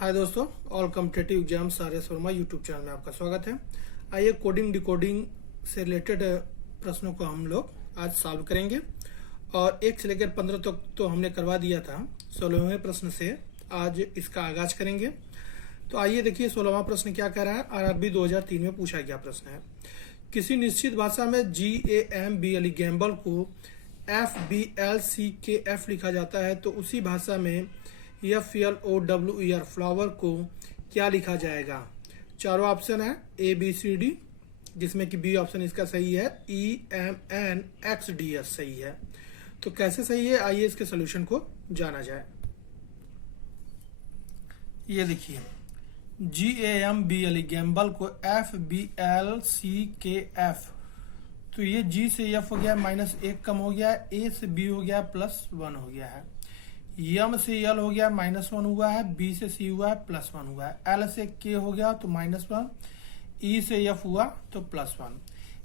हाय दोस्तों, all competitive exams आर्यस Verma YouTube channel में आपका स्वागत है। आइए कोडिंग डिकोडिंग से रिलेटेड प्रश्नों को हम लोग आज सॉल्व करेंगे और 1 से लेकर 15 तक तो हमने करवा दिया था। 16वें प्रश्न से आज इसका आगाज करेंगे। तो आइए देखिए 16वां प्रश्न क्या कह रहा है। आरआरबी 2003 में पूछा गया प्रश्न है। किसी निश्चित भाषा में GAMBLE गैम्बल को FBLCKF लिखा जाता है तो उसी भाषा में FLOWER फ्लावर को क्या लिखा जाएगा। चारों ऑप्शन है ABCD, जिसमें कि बी ऑप्शन इसका सही है, EMNXDS सही है। तो कैसे सही है, आइए इसके सोल्यूशन को जाना जाए। ये देखिए GAMBLE गैम्बल को FBLCKF, तो ये G से F हो गया, -1 कम हो गया, A से B हो गया, +1 हो गया है, M से L हो गया, -1 हुआ है, B से C हुआ है, +1 हुआ है, L से K हो गया तो -1, E से F हुआ तो +1।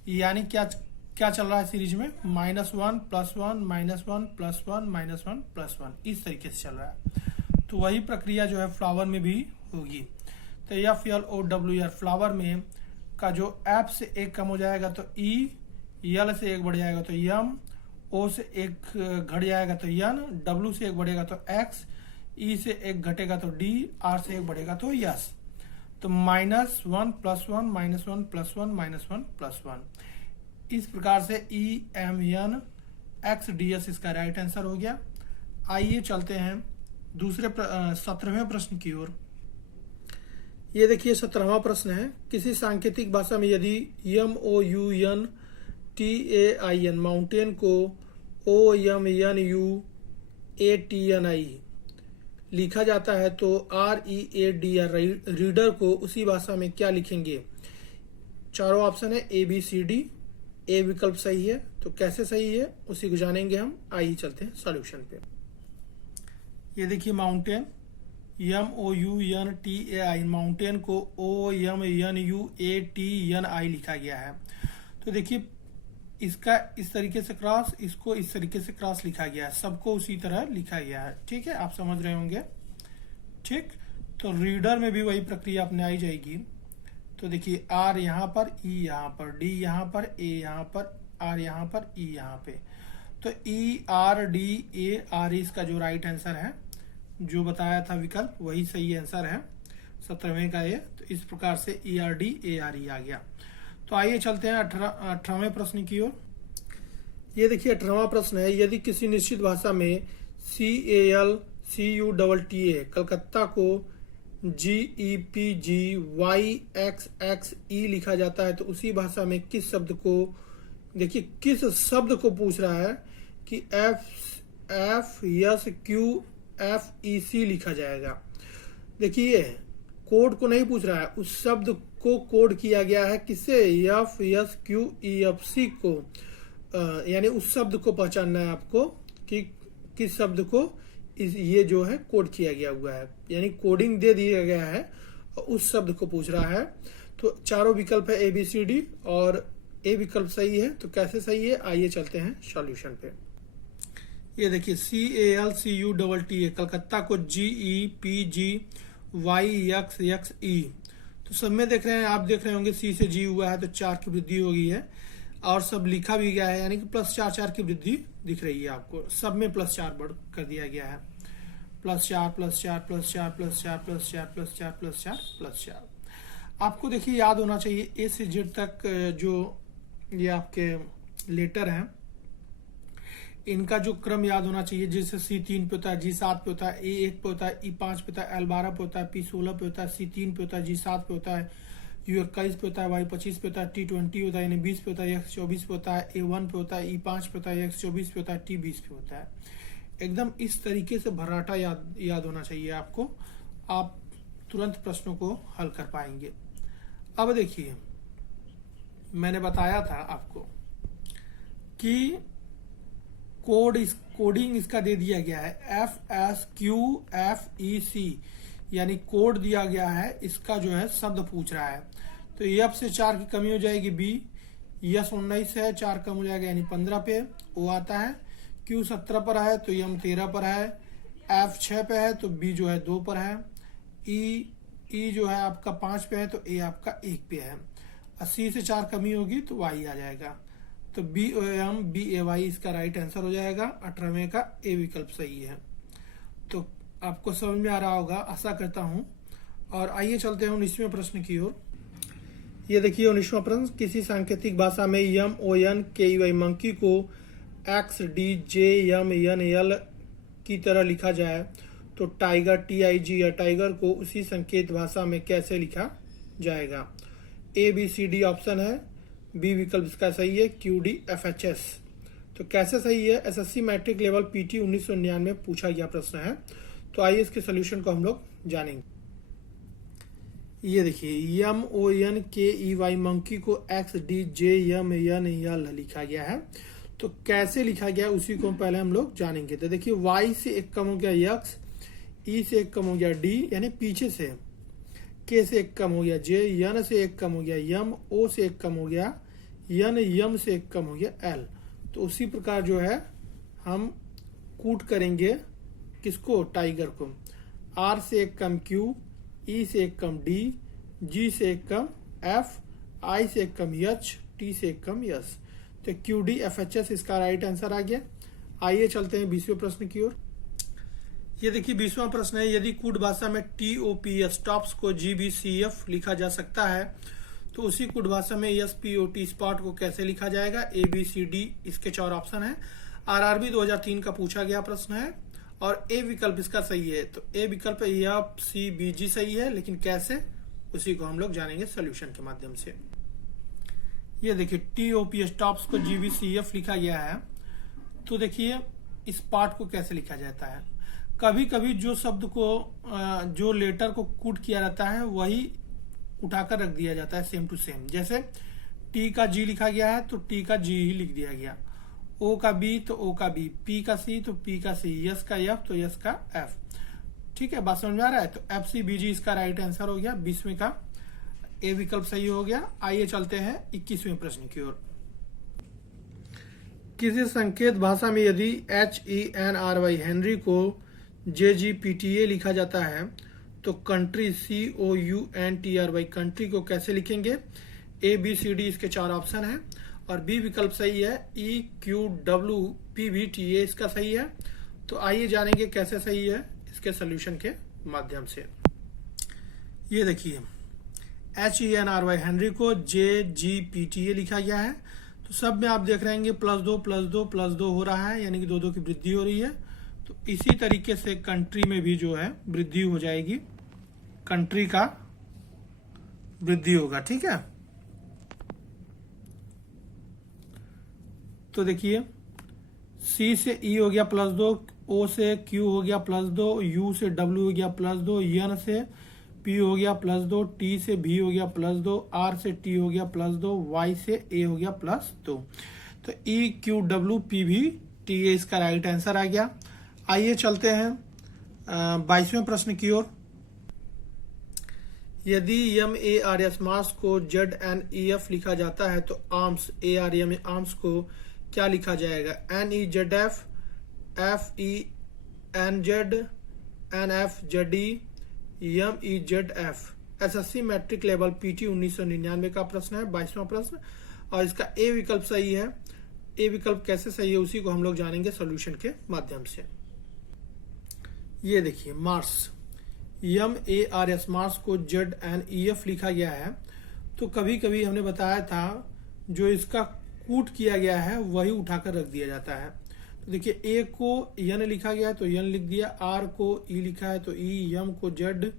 यानी क्या चल रहा है सीरीज में, -1 +1 -1 +1 -1 +1 इस तरीके से चल रहा है। तो वही प्रक्रिया जो है फ्लावर में भी होगी। तो FLOWER फ्लावर में का जो F से 1 कम हो जाएगा तो E, L से 1 बढ़ जाएगा तो M, O से 1 घट जाएगा तो N, W से 1 बढ़ेगा तो X, E से 1 घटेगा तो D, R से 1 बढ़ेगा तो S। तो -1 +1 -1 +1 -1 +1 इस प्रकार से EMNXDS इसका राइट आंसर हो गया। आइए चलते हैं दूसरे 17वें प्रश्न की ओर। ये देखिए 17वां प्रश्न है। किसी सांकेतिक भाषा में यदि MOUNTAIN माउंटेन को OMNUATNI लिखा जाता है तो READR रीडर को उसी भाषा में क्या लिखेंगे। चारों ऑप्शन है ABCD, A विकल्प सही है। तो कैसे सही है उसी को जानेंगे हम। आइए चलते हैं सॉल्यूशन पे। ये देखिए माउंटेन MOUNTAI माउंटेन को OMNUATNI लिखा गया है। तो देखिए इसका इस तरीके से क्रॉस, इसको इस तरीके से क्रॉस लिखा गया है, सबको उसी तरह लिखा गया है। ठीक है, आप समझ रहे होंगे। ठीक, तो रीडर में भी वही प्रक्रिया अपने आई जाएगी। तो देखिए R यहाँ पर, E यहाँ पर, D यहाँ पर, A यहाँ पर, R यहाँ पर, E यहाँ पे। तो ERDAR इसका जो राइट आंसर है, जो बताया था विकल्प, वही सही आंसर है 17वें का ये। तो इस प्रकार से ERDARE आ गया। तो आइए चलते हैं 18वें प्रश्न की ओर। ये देखिए 18वां प्रश्न है। यदि किसी निश्चित भाषा में CALCUTTA कलकत्ता को GEPGYXXE लिखा जाता है तो उसी भाषा में किस शब्द को, देखिए किस शब्द को पूछ रहा है कि FSQFEC लिखा जाएगा। देखिए कोड को नहीं पूछ रहा है, उस शब्द को कोड किया गया है किससे, FSQEFC को, यानी उस शब्द को पहचानना है आपको कि किस शब्द को ये जो है कोड किया गया हुआ है, यानी कोडिंग दे दिया गया है और उस शब्द को पूछ रहा है। तो चारों विकल्प है ABCD और A विकल्प सही है। तो कैसे सही है, आइए चलते हैं सॉल्यूशन पे। ये देखिए CALCUTTA कलकत्ता को GEPGYXXE, तो सब में देख रहे हैं, आप देख रहे होंगे C से G हुआ है तो 4 की वृद्धि हो गई है और सब लिखा भी गया है, यानी कि +4 की वृद्धि दिख रही है आपको। सब में +4 बढ़ कर दिया गया है, +4 +4 +4 +4 +4 +4 +4 +4। आपको देखिए याद होना चाहिए A से Z तक जो ये आपके लेटर हैं, इनका जो क्रम याद होना चाहिए। जैसे C3 पे होता है, G7 पे होता है, A1 पे होता है, E5 पे होता है, L12 पे होता है, P16 पे होता है, C3 पे होता है, G7 पे होता है, U21 पे होता है, Y25 पे होता है, T20 होता है, यानी 20 पे होता है, X24 पे होता है, A1 पे होता है, E5 पे होता है, X24 पे होता है, T20 पे होता है। एकदम इस तरीके से भर्राटा याद होना चाहिए आपको, आप तुरंत प्रश्नों को हल कर पाएंगे। अब देखिए मैंने बताया था आपको कि कोडिंग इसका दे दिया गया है FSQFEC, यानी कोड दिया गया है, इसका जो है शब्द पूछ रहा है। तो F से 4 की कमी हो जाएगी, B, S 19 है, 4 कम हो जाएगा यानी 15 पे O आता है, Q 17 पर है तो M 13 पर है, F 6 पे है तो B जो है 2 पर है, ई जो है आपका 5 पे है तो ए आपका 1 पे है। 80 से 4 कमी होगी तो वाई आ जाएगा। तो BOM इसका राइट आंसर हो जाएगा। 18वें का ए विकल्प सही है। तो आपको समझ में आ रहा होगा, आशा करता हूं। और आइए चलते हैं 19वें प्रश्न की ओर। ये देखिए 19वां प्रश्न, किसी सांकेतिक भाषा में MONKEY मंकी को XDJMNL की तरह लिखा जाए तो टाइगर TIG या टाइगर को उसी संकेत भाषा में कैसे लिखा जाएगा। ABCD ऑप्शन है, बी विकल्प इसका सही है QDFHS। तो कैसे सही है, SSC मैट्रिक लेवल PT 1999 पूछा गया प्रश्न है। तो आइए इसके सोल्यूशन को हम लोग जानेंगे। ये देखिए MONKEY मंकी को XDJMNL लिखा गया है। तो कैसे लिखा गया उसी को पहले हम लोग जानेंगे। तो देखिए Y से 1 कम हो गया X, E से 1 कम हो गया D यानी पीछे से, K से 1 कम हो गया J, N से 1 कम हो गया M, O से 1 कम हो गया N, M से 1 कम हो गया L। तो उसी प्रकार जो है हम कूट करेंगे किसको, टाइगर को। R से 1 कम Q, E से 1 कम D, G से 1 कम F, I से 1 कम H, T से 1 कम S। तो QDFHS इसका राइट आंसर आ गया। आइए चलते हैं 20वें प्रश्न की ओर। ये देखिए 20वां प्रश्न है, यदि कूट भाषा में TOPS टॉप्स को GBCF लिखा जा सकता है तो उसी कूट भाषा में SPOT स्पॉट को कैसे लिखा जाएगा। ABCD इसके 4 ऑप्शन है। RRB 2003 का पूछा गया प्रश्न है और ए विकल्प इसका सही है। तो ए विकल्प FCBG सही है, लेकिन कैसे उसी को हम लोग जानेंगे सोल्यूशन के माध्यम से। ये देखिए TOPS टॉप्स को GBCF लिखा गया है। तो देखिए इस पार्ट को कैसे लिखा जाता है। कभी कभी जो शब्द को जो लेटर को कूट किया जाता है वही उठाकर रख दिया जाता है सेम टू सेम। जैसे T का G लिखा गया है तो T का G ही लिख दिया गया, O का B तो O का B, P का C तो P का C, S का F तो S का F। ठीक है, बात समझ में आ रहा है। तो FCBG इसका राइट आंसर हो गया। 20वें का ए विकल्प सही हो गया। आइए चलते हैं 21वें प्रश्न की ओर। किसी संकेत भाषा में यदि HENRY हेनरी को JGPTA लिखा जाता है तो कंट्री COUNTRY कंट्री को कैसे लिखेंगे। ABCD इसके 4 ऑप्शन है और बी विकल्प सही है EQWPVTA इसका सही है। तो आइए जानेंगे कैसे सही है इसके सोल्यूशन के माध्यम से। ये देखिए HENRY हेनरी को JGPTA लिखा गया है। तो सब में आप देख रहे हैं +2 +2 +2 हो रहा है, यानी कि 2 की वृद्धि हो रही है। तो इसी तरीके से कंट्री में भी जो है वृद्धि हो जाएगी, कंट्री का वृद्धि होगा। ठीक है, तो देखिए C से E हो गया +2, O से Q हो गया +2, U से W हो गया +2, N से P हो गया +2, T से V हो गया +2, R से T हो गया +2, Y से A हो गया +2। तो EQWPVTA इसका राइट आंसर आ गया। आइए चलते हैं 22वें प्रश्न की ओर। यदि MARS मार्स को ZNEF लिखा जाता है तो आर्म्स ARM आर्म्स को क्या लिखा जाएगा। NEZF, FENZ, NFZE, MEZF। SSC matric level PT 1999 का प्रश्न है, 22वां प्रश्न। और इसका ए विकल्प सही है। ए विकल्प कैसे सही है उसी को हम लोग जानेंगे सोल्यूशन के माध्यम से। ये देखिए मार्स MARS मार्स को ZNEF लिखा गया है। तो कभी कभी हमने बताया था जो इसका कूट किया गया है वही उठाकर रख दिया जाता है। तो देखिए ए को N लिखा गया है तो N लिख दिया, R को E लिखा है तो E, M को Z,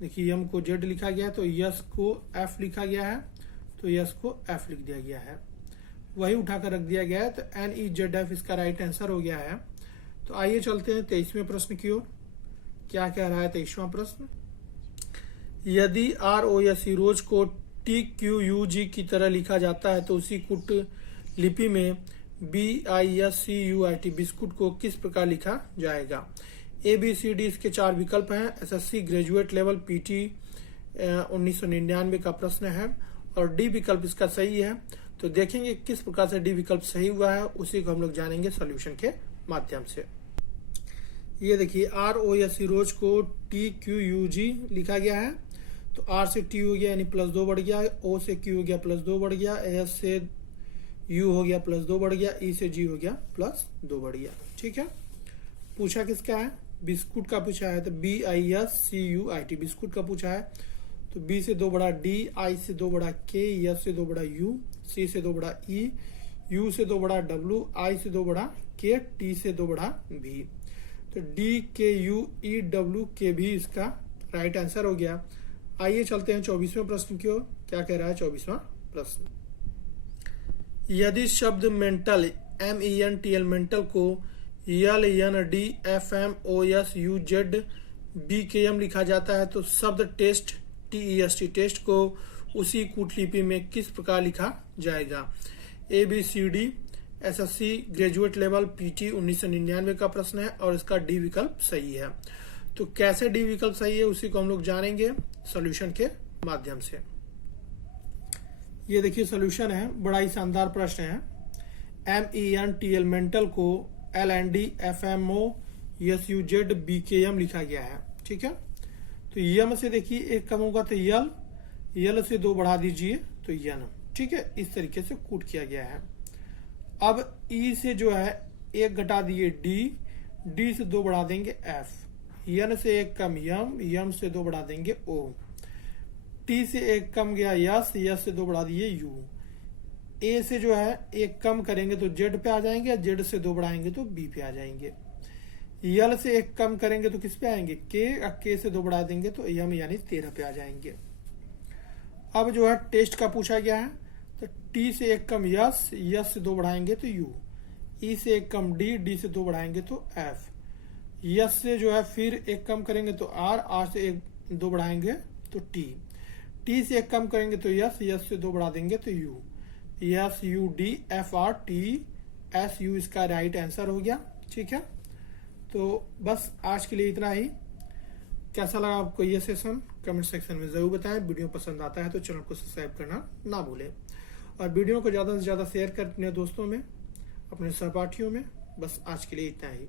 देखिए M को Z लिखा गया है तो S को F लिखा गया है तो S को F लिख दिया गया है, वही उठाकर रख दिया गया है। तो NEZF इसका राइट आंसर हो गया है। तो आइए चलते हैं 23वें प्रश्न की ओर। क्या कह रहा है 23वां प्रश्न। यदि ROS रोज को TQUG की तरह लिखा जाता है तो उसी कूट लिपि में BISCUIT बिस्कुट को किस प्रकार लिखा जाएगा। ABCD इसके 4 विकल्प हैं। SSC ग्रेजुएट लेवल PT 1999 का प्रश्न है और डी विकल्प इसका सही है। तो देखेंगे किस प्रकार से डी विकल्प सही हुआ है, उसी को हम लोग जानेंगे सॉल्यूशन के माध्यम से। ये देखिए ROSC रोज को TQUG लिखा गया है, तो R से T हो गया यानी +2 बढ़ गया, O से Q हो गया +2 बढ़ गया, S से U हो गया +2 बढ़ गया, E से G हो गया +2 बढ़ गया। ठीक है, पूछा किसका है, बिस्कुट का पूछा है, तो BISCUIT बिस्कुट का पूछा है, तो B से 2 बड़ा D, I से 2 बड़ा K, S से 2 बड़ा U, C से 2 बड़ा E, U से 2 बड़ा W, I से 2 बड़ा K, T से 2 बड़ा V। तो DKUEWK भी इसका राइट आंसर हो गया। आइए चलते हैं 24वें प्रश्न की ओर। क्या कह रहा है 24वां प्रश्न, यदि शब्द मेंटल MENTL मेंटल को LNDFMOSUZBKM लिखा जाता है, तो शब्द टेस्ट TEST टेस्ट को उसी कूटलिपि में किस प्रकार लिखा जाएगा। ABCD SSC graduate level PT 1999 का प्रश्न है और इसका डी विकल्प सही है। तो कैसे डी विकल्प सही है उसी को हम लोग जानेंगे सॉल्यूशन के माध्यम से। ये देखिए सॉल्यूशन है, बड़ा ही शानदार प्रश्न है। MENTL मेंटल को LNDFMOSUZBKM लिखा गया है। ठीक है, तो यम से देखिए एक कम होगा तो यल से 2 बढ़ा दीजिए तो यन। ठीक है, इस तरीके से कूट किया गया है। अब E से जो है 1 घटा दिए D से 2 बढ़ा देंगे F, यन से 1 कम यम से 2 बढ़ा देंगे O, T से 1 कम गया यस से 2 बढ़ा दिए U, A से जो है 1 कम करेंगे तो Z पे आ जाएंगे, Z से 2 बढ़ाएंगे तो B पे आ जाएंगे, यल से 1 कम करेंगे तो किस पे आएंगे K से 2 बढ़ा देंगे तो यम यानी 13 पे आ जाएंगे। अब जो है टेस्ट का पूछा गया है, तो T से 1 कम यस से 2 बढ़ाएंगे तो U, E से 1 कम D से 2 बढ़ाएंगे तो F, यस से जो है फिर 1 कम करेंगे तो R से 2 बढ़ाएंगे तो T से 1 कम करेंगे तो यस से 2 बढ़ा देंगे तो U, SUDFRTSU इसका राइट आंसर हो गया। ठीक है, तो बस आज के लिए इतना ही। कैसा लगा आपको ये सेशन कमेंट सेक्शन में जरूर बताएं। वीडियो पसंद आता है तो चैनल को सब्सक्राइब करना ना भूलें और वीडियो को ज़्यादा से ज़्यादा शेयर कर अपने दोस्तों में, अपने सहपाठियों में। बस आज के लिए इतना ही।